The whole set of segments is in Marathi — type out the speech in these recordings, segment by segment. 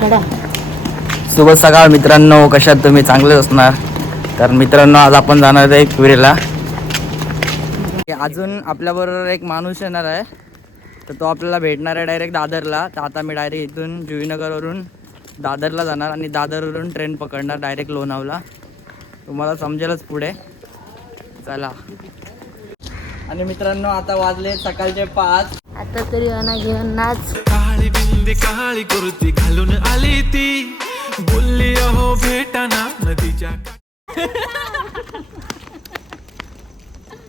खडा. शुभ सकाळ मित्रांनो कशात तुम्ही चांगलेच असणार? तर मित्रांनो आज आपण जाणार आहे कुरेला अजून आपल्याबरोबर एक माणूस येणार आहे. तर तो आपल्याला भेटणार आहे डायरेक्ट दादरला. तर आता मी डायरेक्ट इथून जुईनगरवरून दादरला जाणार आणि दादरवरून ट्रेन पकडणार डायरेक्ट लोणावला. तुम्हाला समजेलच पुढे. चला. आणि मित्रांनो आता वाजले सकाळचे पाच. आता तरी अना घेऊन नाच. काळी बिंदी काळी कुर्ती घालून आली ती. बोलली अहो भेटाना नदीच्या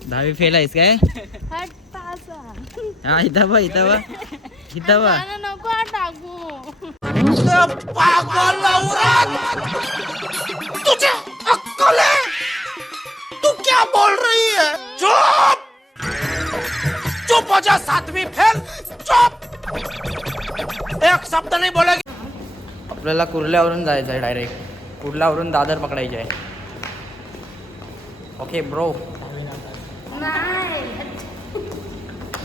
दहावी फेल आहेस काय? हट पासा. हा इथं बा इथं बा इथं बा नको टाकू आपल्याला कुर्ल्यावरून जायचं आहे डायरेक्ट कुर्ल्यावरून दादर पकडायचे आहे ओके ब्रो नाही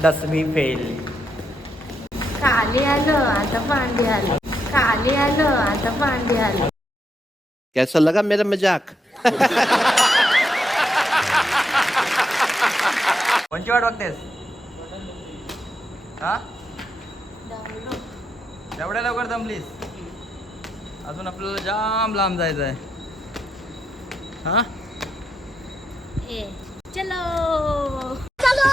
दसवी फेल खाली आलो आता पांडी आलो. खाली आलो आता पांडी आलो. कैसा लगा मेरा मजाक? कोणची वाट बघतेस? हा? एवढ्या लवकर जमलीस अजून आपल्याला जाम लांब जायचं आहे. हा? चलो. चलो.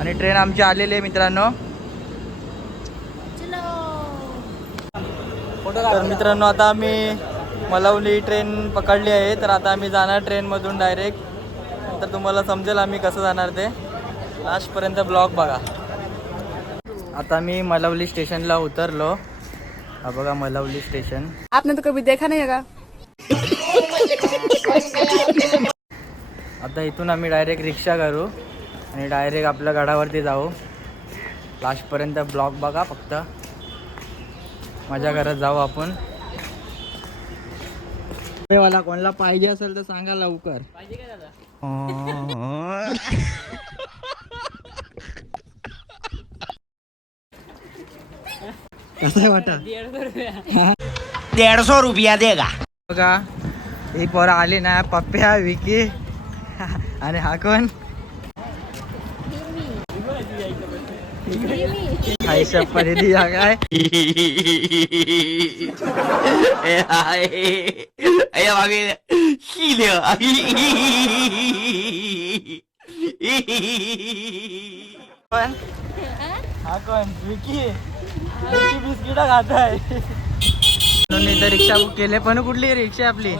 आणि ट्रेन आमची आलेली आहे मित्रांनो. चलो. तर मित्रांनो आता आम्ही मलवली ट्रेन पकडली आहे. तर आता आम्ही जाणार ट्रेनमधून डायरेक्ट नंतर तुम्हाला समजेल आम्ही कसं जाणार ते. लास्टपर्यंत ब्लॉग बघा. आता मी मलवली स्टेशनला उतरलो. हा बघा मलवली स्टेशन. आपने तो कभी देखा नहीं होगा. आता इथून आम्ही डायरेक्ट रिक्षा करू आणि डायरेक्ट आपल्या गडावरती जाऊ. लास्टपर्यंत ब्लॉग बघा फक्त. माझ्या घरात जाऊ आपण. मला कोणाला पाहिजे असेल तर सांगा लवकर. कसं वाटत डेढ़ सौ रुपया देगा बघा ही पोरं आली ना पप्प्या विकी आणि हा कोण आई शप्पथ दिया काय पण हा कोण? विकी? विकी बिस्किट खात आहे म्हणून इथं रिक्षा बुक केले पण कुठली रिक्षा आपली?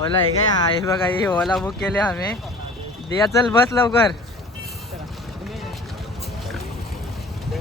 ओला आहे काय? हा हे बघा हे ओला बुक केले आम्ही. दिया चल बस लवकर.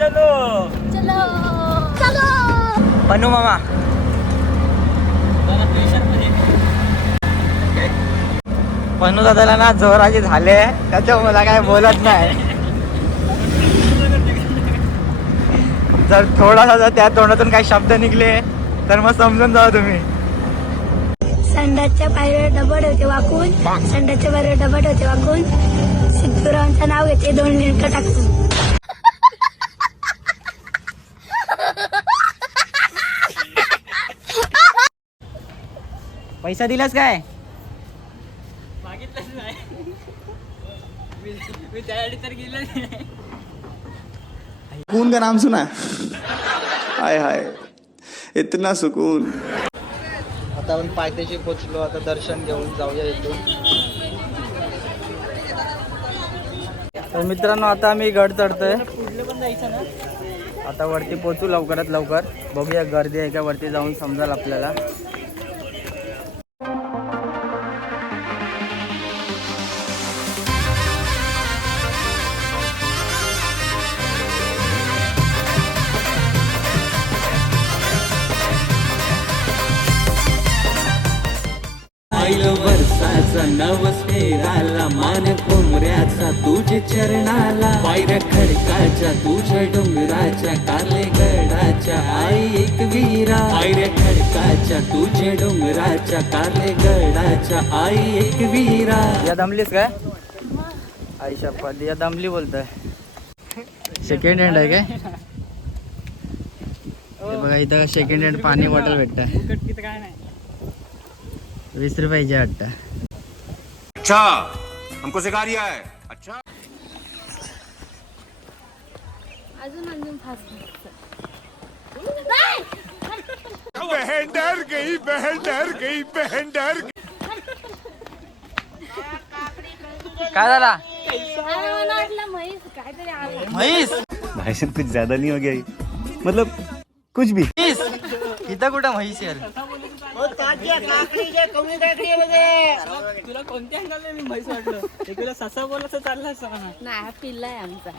चलो। चलो। चलो। पनू मामा। पनू दादाला ना जोराचे झाले. त्याच्यावर मला काय बोलत नाही. जर थोडासा जर त्या तोंडातून काही शब्द निघले तर मग समजून जावा तुम्ही. संडासच्या पायऱ्या डबड होते वाकून. संडासच्या पायऱ्या डबड होते वाकून. सिद्धूरावांचं नाव घेते दोन मिनिटं टाकून. पैसा दिलास काय? सुकून का नाम सुना है? हाय हाय. इतना सुकून. आता आपण पायथ्याशी पोचलो आता दर्शन घेऊन जाऊया इथून. तर मित्रांनो आता आम्ही गड चढतोय. आता वरती पोचू लवकरात लवकर. बघूया गर्दी आहे का? वरती जाऊन समजाल आपल्याला. फेराला मान कोंबऱ्याचा तुझे चरणाला. पायऱ्या खडकाच्या तुझ्या डोंगराच्या काले गडाच्या आई एक वीरा. पायऱ्या खडकाच्या तुझ्या डोंगराच्या काले गडाच्या आई एक वीरा. या दमलीस काय? आई शपथ या दमली बोलताय. सेकंड हँड आहे काय? बघा इथं सेकंड हँड पाणी बॉटल भेटत वीस रुपयाची वाटतं. अच्छा हमको सिखा रिया है। अच्छा। अजून अजून फास्ट बहन डर गई बहन डर गई बहन डर काय झाला? म्हैस साहब कुछ ज्यादा नहीं हो गया? मतलब कुछ भी। म्हैस? इथं कुठं म्हैस यार? तुला कोणत्या अंगाला मी म्हैस वाटलं? ते तुला ससा बोलायचं चाललं नाही हा पिल्ला आहे आमचा.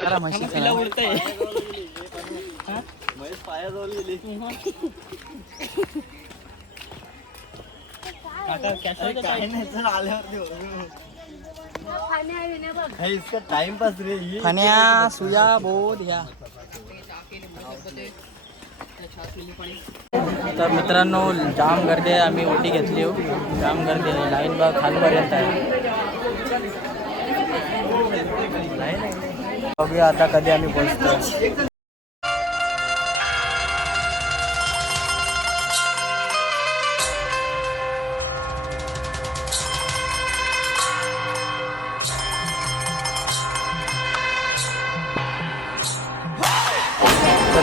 जरा म्हशीचं तिला उडतंय. आता कॅसेट काय खाण्या बिण्या बघ. खाण्या सुया बोध ह्या तर मित्रांनो जाम गर्दी आहे आम्ही ओटी घेतली हो. जाम गर्दी आहे. लाईन बा खालपर्यंत आहे. बघूया आता कधी आम्ही पोहोचतो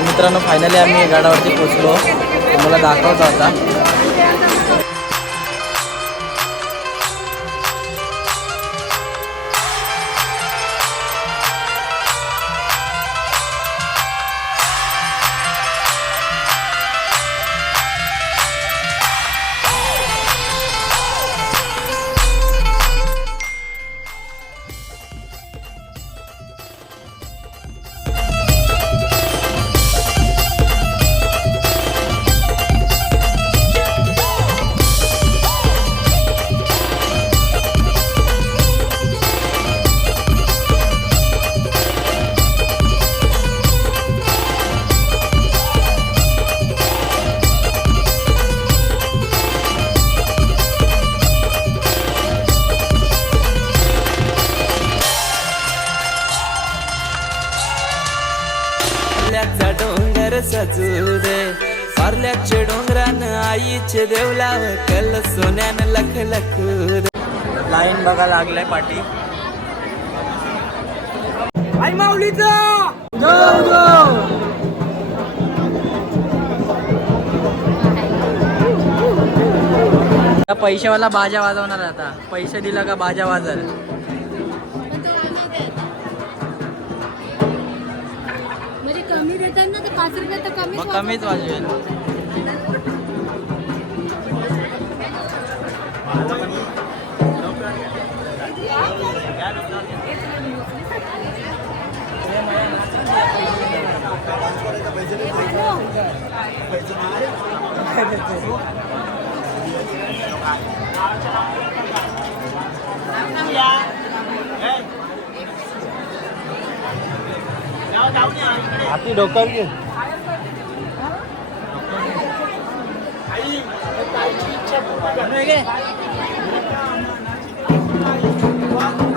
तर मित्रांनो फायनली आम्ही गडावरती पोचलो मला दाखवता होता. डोंगर दे पारल्याचे डोंगरान आईचे देवलाव कल सोन्यान लख लख लाईन बघा लागलाय पाठी आई माऊलीचा! आता पैशावाला बाजा वाजवणार आता. पैसे दिला का बाजा वाजल? मग कमीच वाजवेल आपली डोकर घे दाखवलं तुम्हाला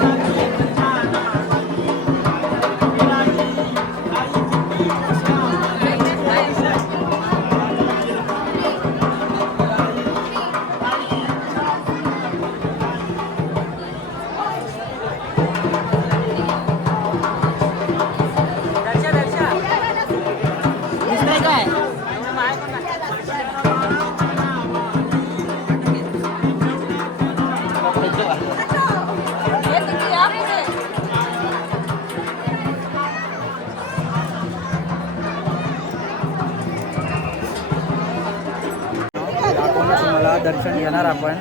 dari sana ya kan?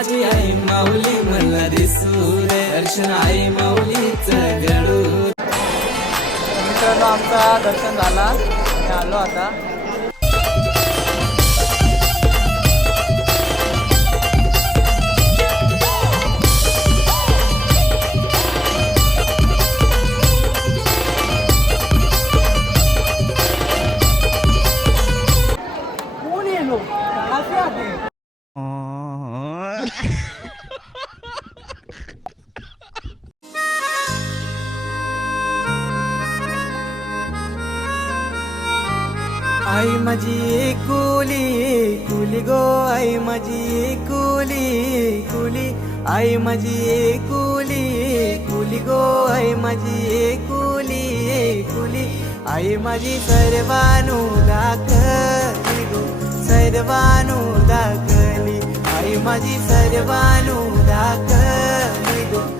माझी आई माऊली मला दिसू रे दर्शन आई माऊलीच घडू मित्रांनो आमचा दर्शन झाला. आलो आता. गो आई माझी कुली कुली आई माझी कुली कुली गो आई माझी कुली कुली आई माझी सर्वानु दाखली गो सर्वानु दाखली आई माझी सर्वानू दाखली गो. सर्वानु दाखली